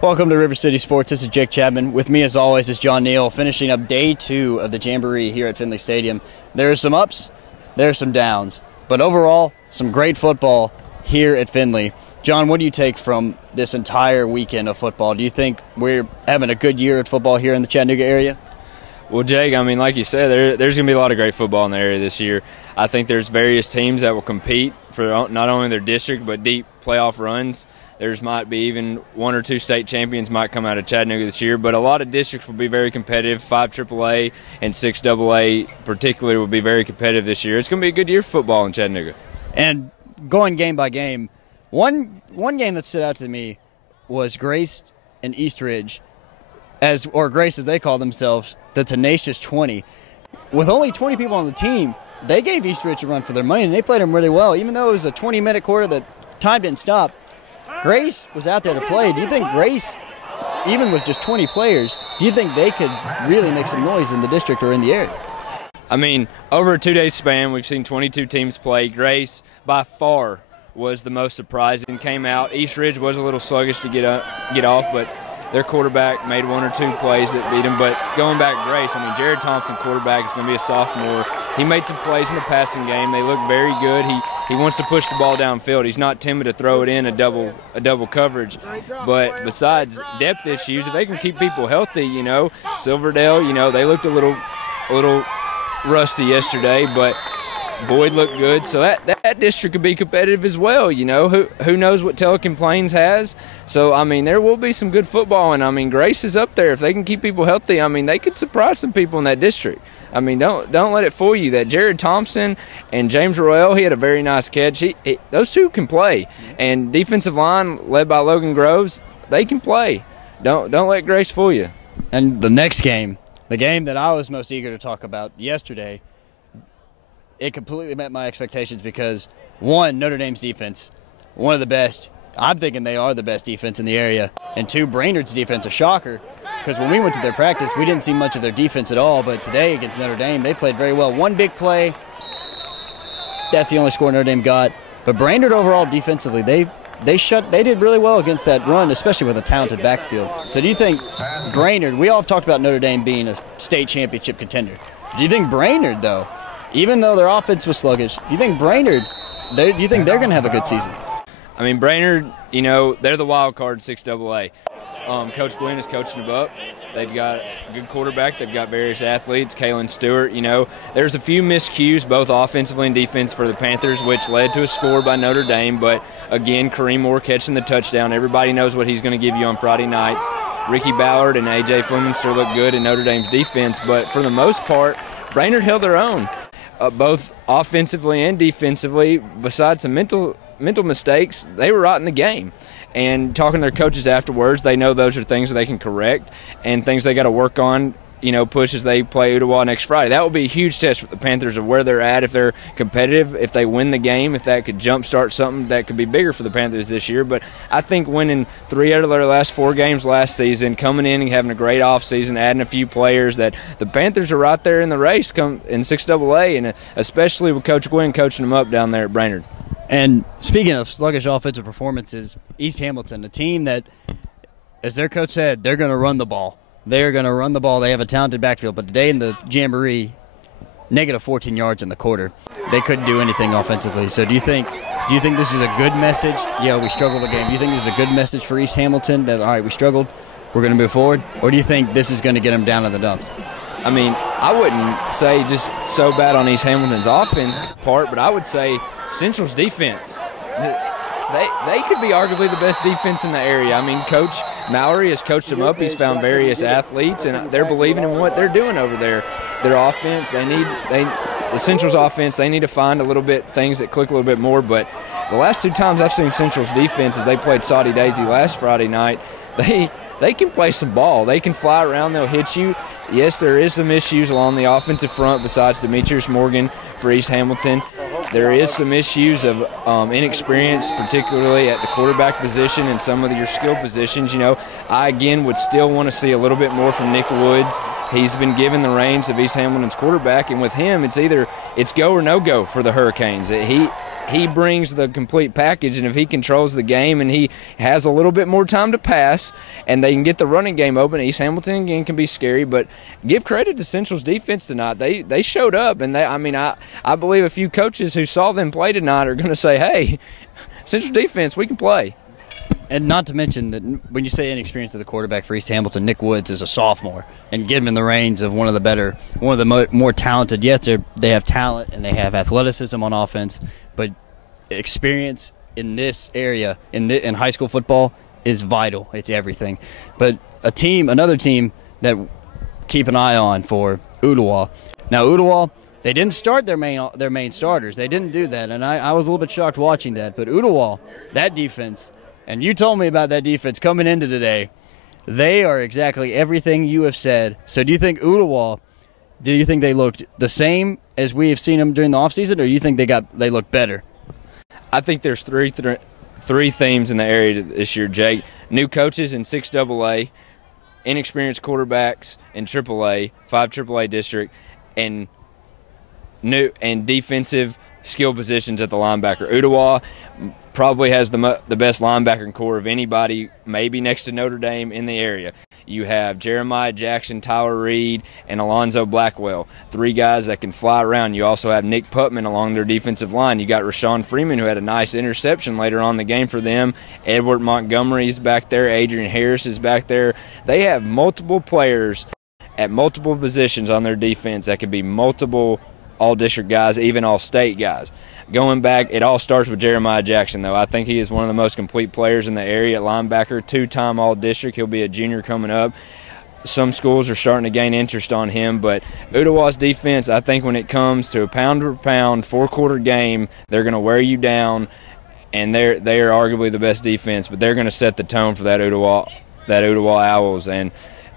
Welcome to River City Sports. This is Jake Chapman. With me, as always, is John Neal, finishing up day 2 of the Jamboree here at Finley Stadium. There are some ups, there are some downs, but overall, some great football here at Finley. John, what do you take from this entire weekend of football? Do you think we're having a good year at football here in the Chattanooga area? Well, Jake, I mean, like you said, there's going to be a lot of great football in the area this year. I think there's various teams that will compete for not only their district but deep playoff runs. There's might be even 1 or 2 state champions might come out of Chattanooga this year, but a lot of districts will be very competitive. 5 AAA and 6 AA particularly will be very competitive this year. It's going to be a good year for football in Chattanooga. And going game by game, one game that stood out to me was Grace and East Ridge, or Grace as they call themselves, the Tenacious 20. With only 20 people on the team, they gave East Ridge a run for their money, and they played them really well. Even though it was a 20-minute quarter, the time didn't stop. Grace was out there to play. Do you think Grace, even with just 20 players, do you think they could really make some noise in the district or in the area? I mean, over a 2-day span, we've seen 22 teams play. Grace, by far, was the most surprising. Came out. East Ridge was a little sluggish to get off, but their quarterback made 1 or 2 plays that beat him. But going back to Grace, I mean, Jared Thompson, quarterback, is going to be a sophomore. He made some plays in the passing game. They look very good. He wants to push the ball downfield. He's not timid to throw it in a double coverage. But besides depth issues, if they can keep people healthy, Silverdale, they looked a little rusty yesterday, but Boyd looked good, so that district could be competitive as well. Who knows what Telekin Plains has? So I mean, there will be some good football, and I mean, Grace is up there. If they can keep people healthy, I mean, they could surprise some people in that district. I mean, don't let it fool you that Jared Thompson and James Royale, he had a very nice catch. Those two can play, and defensive line led by Logan Groves, they can play. Don't let Grace fool you. And the next game, the game that I was most eager to talk about yesterday, it completely met my expectations because, one, Notre Dame's defense, one of the best. I'm thinking they are the best defense in the area. And 2, Brainerd's defense, a shocker, because when we went to their practice, we didn't see much of their defense at all. But today against Notre Dame, they played very well. 1 big play, that's the only score Notre Dame got. But Brainerd overall defensively, they did really well against that run, especially with a talented backfield. So do you think Brainerd, we all have talked about Notre Dame being a state championship contender. Do you think Brainerd, though, even though their offense was sluggish, do you think Brainerd, do you think they're going to have a good season? I mean, Brainerd, they're the wild card 6 AA. Coach Gwynn is coaching them up. They've got a good quarterback. They've got various athletes. Kalen Stewart, there's a few miscues, both offensively and defense for the Panthers, which led to a score by Notre Dame. But, again, Kareem Moore catching the touchdown. Everybody knows what he's going to give you on Friday nights. Ricky Ballard and A.J. Fleminster look good in Notre Dame's defense. But, for the most part, Brainerd held their own. Both offensively and defensively. Besides some mental mistakes, they were right in the game. And talking to their coaches afterwards, they know those are things that they can correct and things they got to work on, push as they play Ottawa next Friday. That will be a huge test for the Panthers of where they're at, if they're competitive, if they win the game, if that could jumpstart something that could be bigger for the Panthers this year. But I think winning 3 out of their last 4 games last season, coming in and having a great offseason, adding a few players, that the Panthers are right there in the race in 6 AA, and especially with Coach Gwynn coaching them up down there at Brainerd. And speaking of sluggish offensive performances, East Hamilton, a team that, as their coach said, they're going to run the ball. They're going to run the ball. They have a talented backfield. But today in the Jamboree, negative 14 yards in the quarter. They couldn't do anything offensively. So do you think this is a good message? Yeah, we struggled a game. Do you think this is a good message for East Hamilton that, all right, we struggled, we're going to move forward? Or do you think this is going to get them down in the dumps? I mean, I wouldn't say just so bad on East Hamilton's offense part, but I would say Central's defense. They could be arguably the best defense in the area. I mean, Coach Mallory has coached them up. He's found various athletes, and they're believing in what they're doing over there. Their offense, the Central's offense, they need to find a little bit things that click a little bit more. But the last 2 times I've seen Central's defense, as they played Saudi Daisy last Friday night, they can play some ball. They can fly around. They'll hit you. Yes, there is some issues along the offensive front besides Demetrius Morgan for East Hamilton. There is some issues of inexperience, particularly at the quarterback position and some of your skill positions. I, again, would still want to see a little bit more from Nick Woods. He's been given the reins of East Hamilton's quarterback, and with him, it's go or no go for the Hurricanes. he brings the complete package, and if he controls the game and he has a little bit more time to pass and they can get the running game open, East Hamilton again can be scary. But give credit to Central's defense tonight. They showed up, and I believe a few coaches who saw them play tonight are going to say, hey, Central defense, we can play. And not to mention that when you say inexperience of the quarterback for East Hamilton, Nick Woods is a sophomore, and give him the reins of one of the more talented. Yes, they have talent and they have athleticism on offense, but experience in this area in high school football is vital. It's everything. But another team that keep an eye on for Ooltewah. Now Ooltewah, they didn't start their main starters. They didn't do that, and I was a little bit shocked watching that. But Ooltewah, that defense. And you told me about that defense coming into today. They are exactly everything you have said. So do you think Ooltewah, they looked the same as we have seen them during the offseason, or do you think they look better? I think there's three themes in the area this year, Jake. New coaches in 6AA, inexperienced quarterbacks in AAA, 5 AAA district, and defensive skill positions at the linebacker. Ooltewah probably has the best linebacker core of anybody, maybe next to Notre Dame in the area. You have Jeremiah Jackson, Tyler Reed, and Alonzo Blackwell, 3 guys that can fly around. You also have Nick Putman along their defensive line. You got Rashawn Freeman, who had a nice interception later on in the game for them. Edward Montgomery is back there. Adrian Harris is back there. They have multiple players at multiple positions on their defense that could be multiple all-district guys, even all-state guys. Going back, it all starts with Jeremiah Jackson, though. I think he is one of the most complete players in the area at linebacker, 2-time all-district. He'll be a junior coming up. Some schools are starting to gain interest on him, but Ooltewah's defense, I think when it comes to a pound-per-pound, 4-quarter game, they're going to wear you down, and they are arguably the best defense, but they're going to set the tone for that Ooltewah Owls, and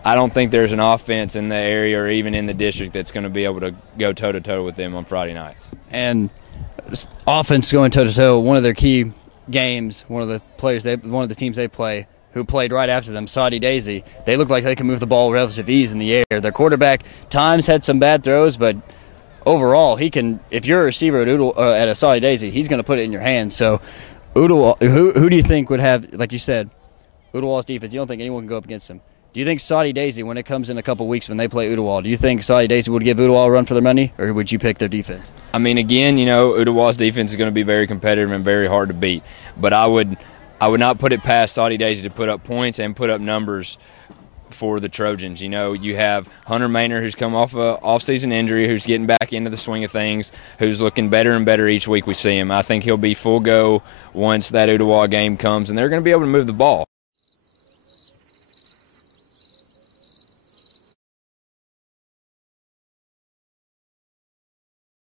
I don't think there's an offense in the area or even in the district that's going to be able to go toe-to-toe with them on Friday nights. And offense going toe-to-toe, one of their key games, one of the teams they play, who played right after them, Saudi Daisy, they look like they can move the ball relative ease in the air. Their quarterback times had some bad throws, but overall, he can. If you're a receiver at a Saudi Daisy, he's going to put it in your hands. So, Ooltewah, who do you think would have, like you said, Ooltewah's defense? You don't think anyone can go up against him? Do you think Saudi Daisy, when it comes in a couple weeks when they play Ooltewah, do you think Saudi Daisy would give Ooltewah a run for their money, or would you pick their defense? I mean, again, Ooltewah's defense is going to be very competitive and very hard to beat. But I would not put it past Saudi Daisy to put up points and put up numbers for the Trojans. You have Hunter Maynard, who's come off a off-season injury, who's getting back into the swing of things, who's looking better and better each week we see him. I think he'll be full go once that Ooltewah game comes, and they're going to be able to move the ball.